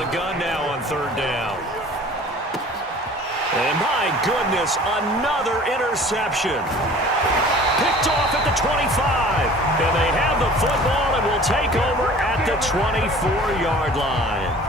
the gun now on third down. And my goodness, another interception. Picked off at the 25. And they have the football and will take over at the 24-yard line.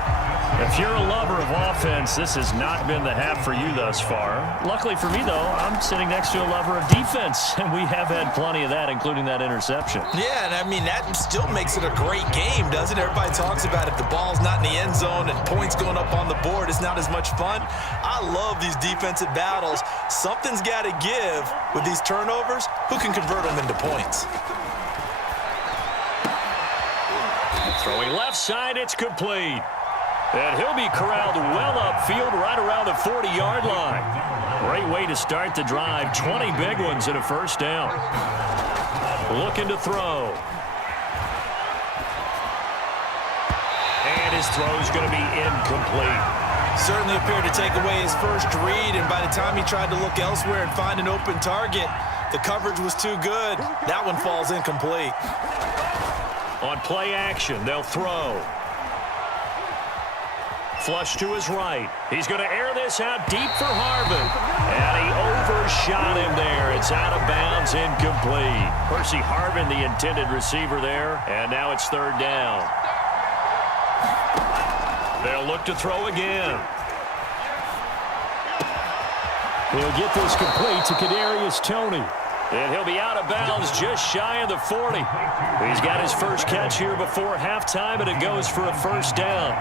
If you're a lover of offense, this has not been the half for you thus far. Luckily for me, though, I'm sitting next to a lover of defense, and we have had plenty of that, including that interception. Yeah, and I mean, that still makes it a great game, doesn't it? Everybody talks about if the ball's not in the end zone and points going up on the board, it's not as much fun. I love these defensive battles. Something's got to give with these turnovers. Who can convert them into points? Throwing left side, it's complete. And he'll be corralled well upfield right around the 40-yard line. Great way to start the drive. 20 big ones and a first down. Looking to throw. And his throw's going to be incomplete. Certainly appeared to take away his first read, and by the time he tried to look elsewhere and find an open target, the coverage was too good. That one falls incomplete. On play action, they'll throw. Flush to his right. He's going to air this out deep for Harvin. And he overshot him there. It's out of bounds, incomplete. Percy Harvin, the intended receiver there. And now it's third down. They'll look to throw again. He'll get this complete to Kadarius Toney. And he'll be out of bounds just shy of the 40. He's got his first catch here before halftime, and it goes for a first down.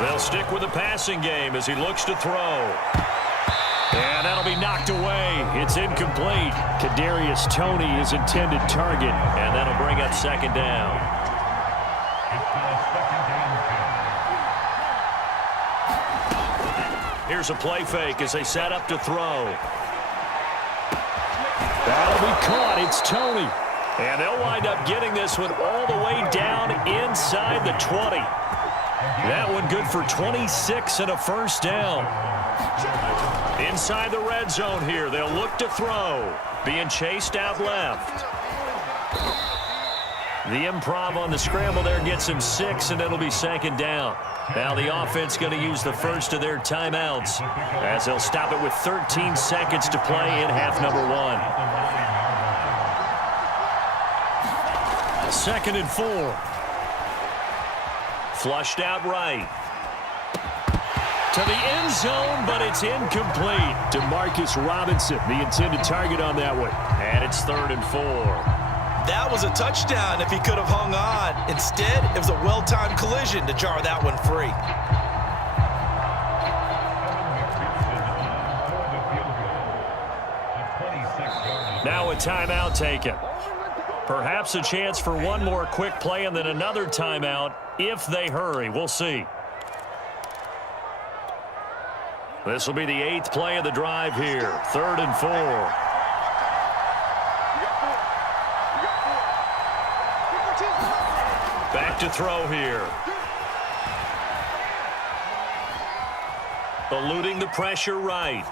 They'll stick with the passing game as he looks to throw. And that'll be knocked away. It's incomplete. Kadarius Toney, his intended target. And that'll bring up second down. Here's a play fake as they set up to throw. That'll be caught. It's Toney. And they'll wind up getting this one all the way down inside the 20. That one good for 26 and a first down. Inside the red zone here. They'll look to throw. Being chased out left. The improv on the scramble there gets him 6, and it'll be second down. Now the offense going to use the first of their timeouts as they'll stop it with 13 seconds to play in half number 1. 2nd and 4. Flushed out right. To the end zone, but it's incomplete. Demarcus Robinson, the intended target on that one. And it's 3rd and 4. That was a touchdown if he could have hung on. Instead, it was a well-timed collision to jar that one free. Now a timeout taken. Perhaps a chance for one more quick play and then another timeout if they hurry. We'll see. This will be the 8th play of the drive here. 3rd and 4. Back to throw here. Eluding the pressure right.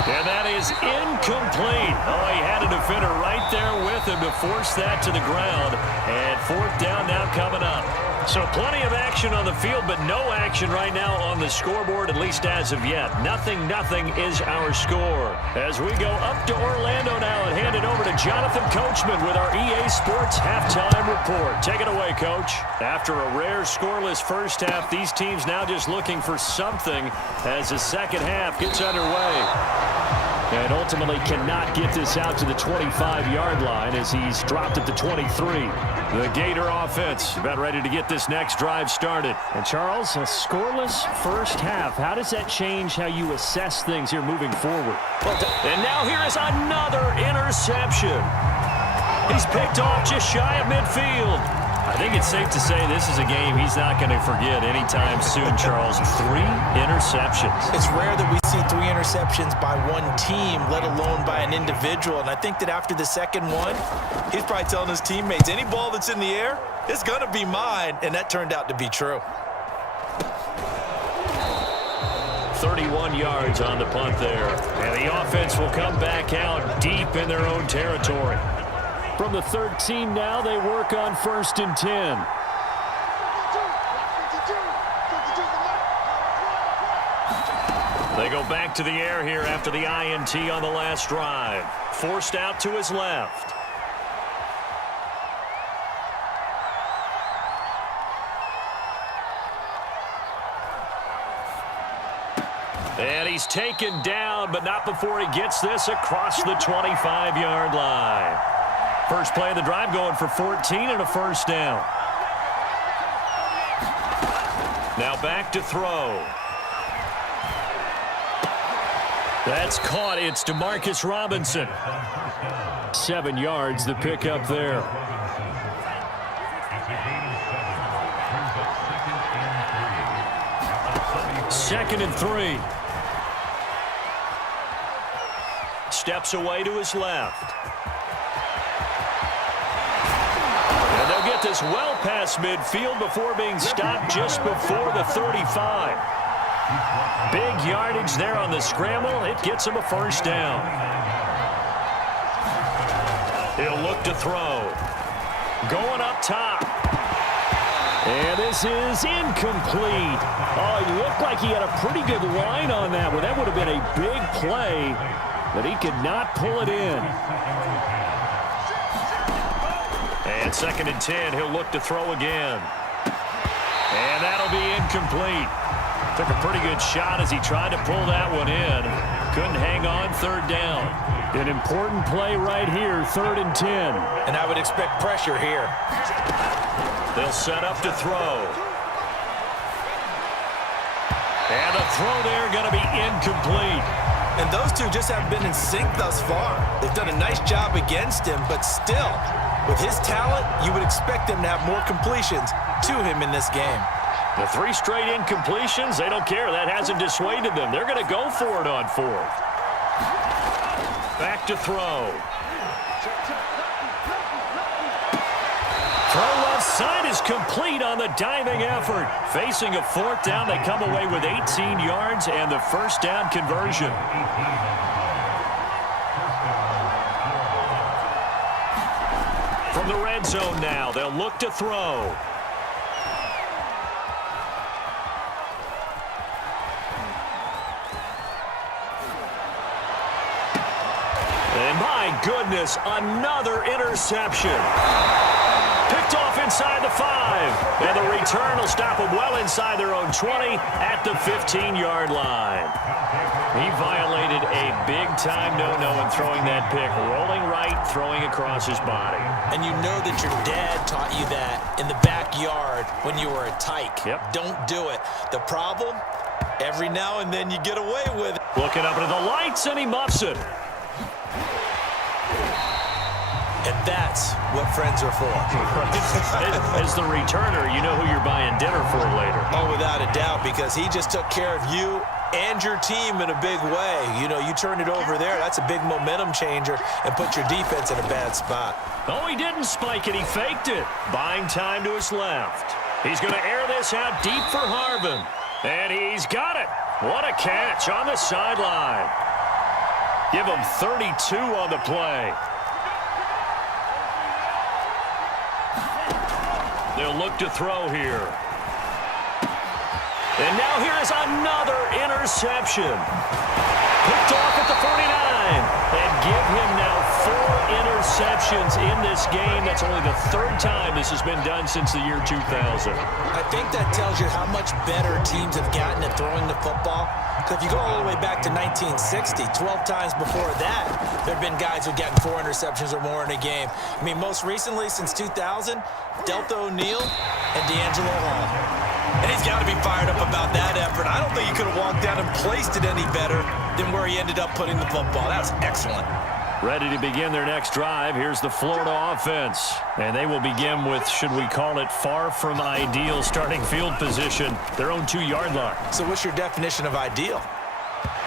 And that is incomplete. Oh, he had a defender right there with him to force that to the ground. And 4th down now coming up. So plenty of action on the field, but no action right now on the scoreboard, at least as of yet. 0-0 is our score. As we go up to Orlando now and hand it over to Jonathan Coachman with our EA Sports Halftime Report. Take it away, Coach. After a rare scoreless first half, these teams now just looking for something as the second half gets underway. And ultimately cannot get this out to the 25-yard line as he's dropped at the 23. The Gator offense about ready to get this next drive started. And Charles, a scoreless first half. How does that change how you assess things here moving forward? And now here is another interception. He's picked off just shy of midfield. I think it's safe to say this is a game he's not going to forget anytime soon, Charles. 3 interceptions. It's rare that we see 3 interceptions by one team, let alone by an individual. And I think that after the second one, he's probably telling his teammates, any ball that's in the air, it's going to be mine. And that turned out to be true. 31 yards on the punt there. And the offense will come back out deep in their own territory. From the 13 now, they work on 1st and 10. They go back to the air here after the INT on the last drive. Forced out to his left. And he's taken down, but not before he gets this across the 25-yard line. First play of the drive going for 14 and a first down. Now back to throw. That's caught. It's DeMarcus Robinson. 7 yards, the pickup there. Second and 3. Steps away to his left. And they'll get this well past midfield before being stopped just before the 35. Big yardage there on the scramble. It gets him a first down. He'll look to throw. Going up top. And this is incomplete. Oh, it looked like he had a pretty good line on that one. That would have been a big play, but he could not pull it in. And second and 10, he'll look to throw again. And that'll be incomplete. Took a pretty good shot as he tried to pull that one in. Couldn't hang on, third down. An important play right here, 3rd and 10. And I would expect pressure here. They'll set up to throw. And a throw there going to be incomplete. And those two just haven't been in sync thus far. They've done a nice job against him, but still, with his talent, you would expect him to have more completions to him in this game. The 3 straight incompletions, they don't care. That hasn't dissuaded them. They're going to go for it on 4th. Back to throw. Throw left side is complete on the diving effort. Facing a 4th down, they come away with 18 yards and the first down conversion. From the red zone now, they'll look to throw. And my goodness, another interception. Picked off inside the 5. And the return will stop them well inside their own 20 at the 15-yard line. He violated a big-time no-no in throwing that pick. Rolling right, throwing across his body. And you know that your dad taught you that in the backyard when you were a tyke. Yep. Don't do it. The problem, every now and then you get away with it. Looking up into the lights, and he muffs it. And that's what friends are for. As the returner, you know who you're buying dinner for later. Oh, without a doubt, because he just took care of you and your team in a big way. You know, you turn it over there, that's a big momentum changer and put your defense in a bad spot. Oh, he didn't spike it. He faked it. Buying time to his left. He's going to air this out deep for Harvin. And he's got it. What a catch on the sideline. Give him 32 on the play. They'll look to throw here. And now here is another interception. Picked off at the 49. And give him now 4 interceptions in this game. That's only the 3rd time this has been done since the year 2000. I think that tells you how much better teams have gotten at throwing the football. Because if you go all the way back to 1960, 12 times before that, there have been guys who've gotten 4 interceptions or more in a game. I mean, most recently, since 2000, Delta O'Neal and D'Angelo Hall. And he's got to be fired up about that effort. I don't think he could have walked down and placed it any better than where he ended up putting the football. That was excellent. Ready to begin their next drive. Here's the Florida offense. And they will begin with, should we call it, far from ideal starting field position, their own 2-yard line. So what's your definition of ideal?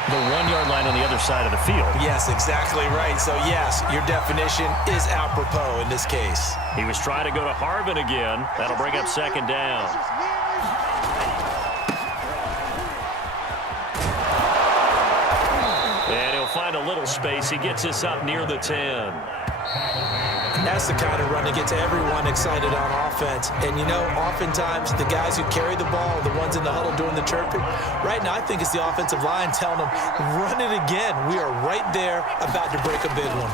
The 1-yard line on the other side of the field. Yes, exactly right. So, yes, your definition is apropos in this case. He was trying to go to Harvin again. That'll bring up 2nd down. And he'll find a little space. He gets this up near the 10. That's the kind of run that gets everyone excited on offense. And, you know, oftentimes the guys who carry the ball are the ones in the huddle doing the chirping. Right now, I think it's the offensive line telling them, run it again. We are right there about to break a big one.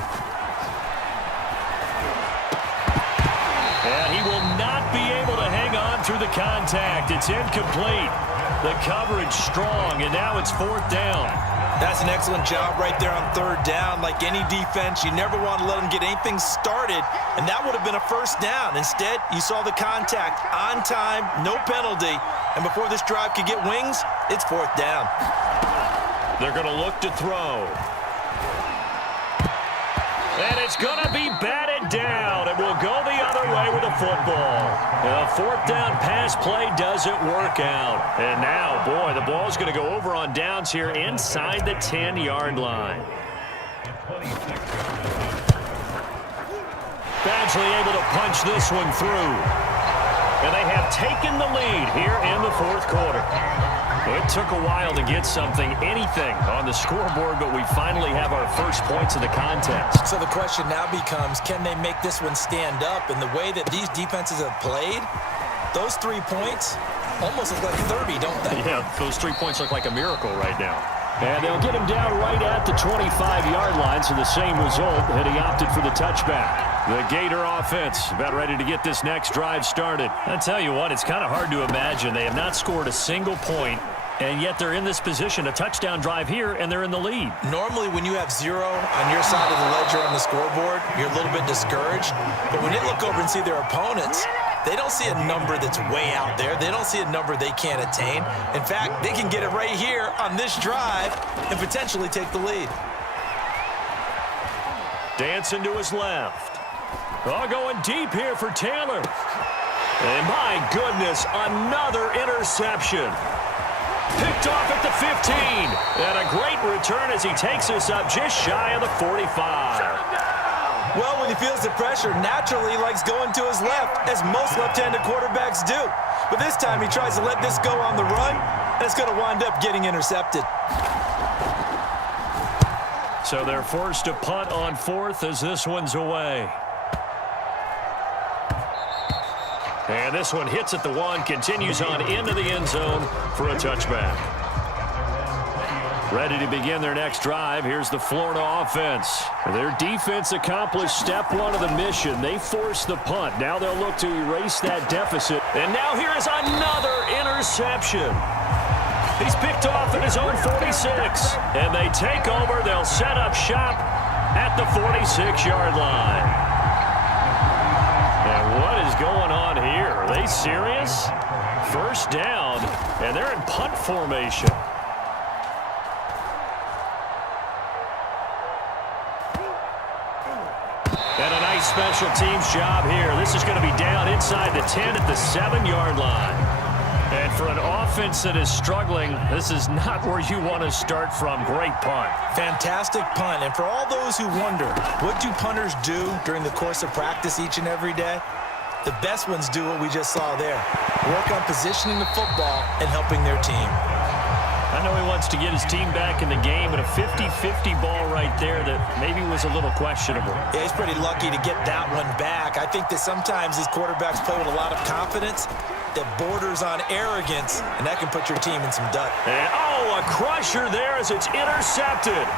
And he will not be able to hang on through the contact. It's incomplete. The coverage strong, and now it's 4th down. That's an excellent job right there on 3rd down. Like any defense, you never want to let them get anything started, and that would have been a 1st down. Instead, you saw the contact on time, no penalty, and before this drive could get wings, it's 4th down. They're going to look to throw. And it's going to be batted down. It will go the other way with the football. A 4th down pass play doesn't work out. And now, boy, the ball's going to go over on downs here inside the 10-yard line. Badgley able to punch this one through. And they have taken the lead here in the 4th quarter. It took a while to get anything on the scoreboard, but we finally have our first points of the contest. So the question now becomes, can they make this one stand up? And the way that these defenses have played, those 3 points almost look like 30, don't they? Yeah, those 3 points look like a miracle right now. And they'll get him down right at the 25-yard line, so the same result, and he opted for the touchback. The Gator offense about ready to get this next drive started. I tell you what, it's kind of hard to imagine. They have not scored a single point, and yet they're in this position, a touchdown drive here, and they're in the lead. Normally, when you have 0 on your side of the ledger on the scoreboard, you're a little bit discouraged. But when they look over and see their opponents, they don't see a number that's way out there. They don't see a number they can't attain. In fact, they can get it right here on this drive and potentially take the lead. Dancing to his left. Oh, going deep here for Taylor. And my goodness, another interception. Picked off at the 15. And a great return as he takes us up just shy of the 45. Well, when he feels the pressure, naturally he likes going to his left, as most left-handed quarterbacks do. But this time he tries to let this go on the run, and it's going to wind up getting intercepted. So they're forced to punt on 4th as this one's away. And this one hits at the 1, continues on into the end zone for a touchback. Ready to begin their next drive. Here's the Florida offense. Their defense accomplished step 1 of the mission. They forced the punt. Now they'll look to erase that deficit. And now here is another interception. He's picked off at his own 46. And they take over. They'll set up shop at the 46-yard line. And what is going on here? Are they serious? 1st down, and they're in punt formation. And a nice special teams job here. This is going to be down inside the 10 at the 7-yard line. And for an offense that is struggling, this is not where you want to start from. Great punt. Fantastic punt. And for all those who wonder, what do punters do during the course of practice each and every day? The best ones do what we just saw there. Work on positioning the football and helping their team. I know he wants to get his team back in the game, but a 50-50 ball right there that maybe was a little questionable. Yeah, he's pretty lucky to get that one back. I think that sometimes these quarterbacks play with a lot of confidence that borders on arrogance, and that can put your team in some dud. And, a crusher there as it's intercepted.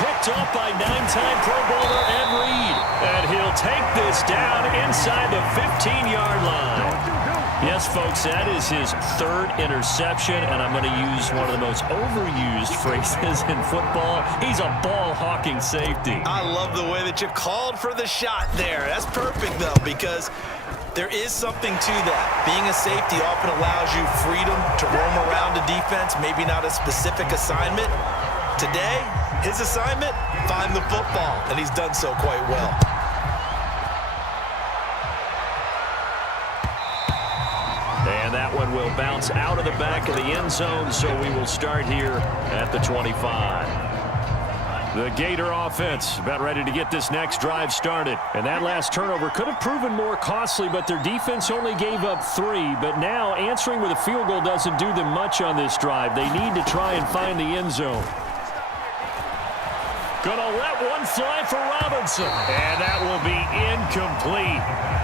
Picked up by 9-time Pro Bowler Ed Reed. And he'll take this down inside the 15-yard line. Yes, folks, that is his 3rd interception, and I'm going to use one of the most overused phrases in football. He's a ball-hawking safety. I love the way that you called for the shot there. That's perfect, though, because there is something to that. Being a safety often allows you freedom to roam around a defense, maybe not a specific assignment. Today, his assignment, find the football, and he's done so quite well. And that one will bounce out of the back of the end zone, so we will start here at the 25. The Gator offense about ready to get this next drive started. And that last turnover could have proven more costly, but their defense only gave up 3. But now answering with a field goal doesn't do them much on this drive. They need to try and find the end zone. Gonna let one fly for Robinson. And that will be incomplete.